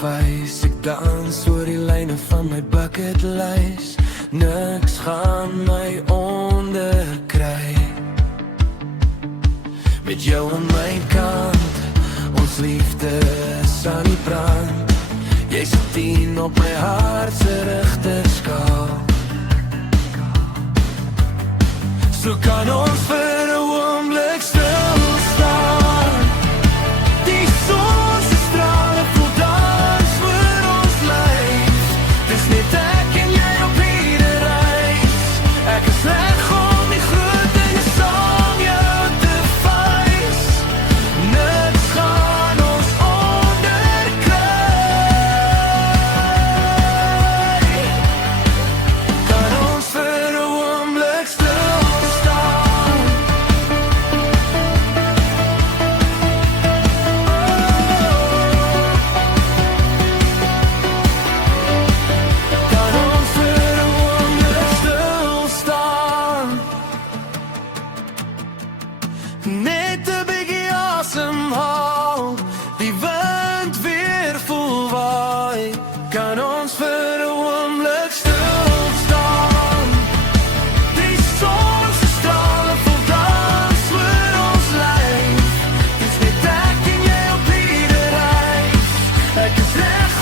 face. Ek dans oor die lyne van my bucket list. Niks gaan my onderkry. Met jou aan my kant, ons liefde is aan die brand. Jy's 'n 10 op my hart se rigterskaal. So kan ons vir 'n oomblik stil staan. Die son se strale voel dans oor ons lyf. Dis net ek en jy op hierdie reis. Ek is reg om die groot dinge saam jou te face. Niks gaan ons onderkry. Kan ons vir 'n oomblik stil staan. Kan ons vir 'n oomblik stil staan. Net 'n bietjie asemhaal, die wind weer voel waai. Kan ons vir 'n oomblik stil staan. Die son se strale voel dans oor ons lyf. Dis net ek en jy op hierdie reis. Ek is reg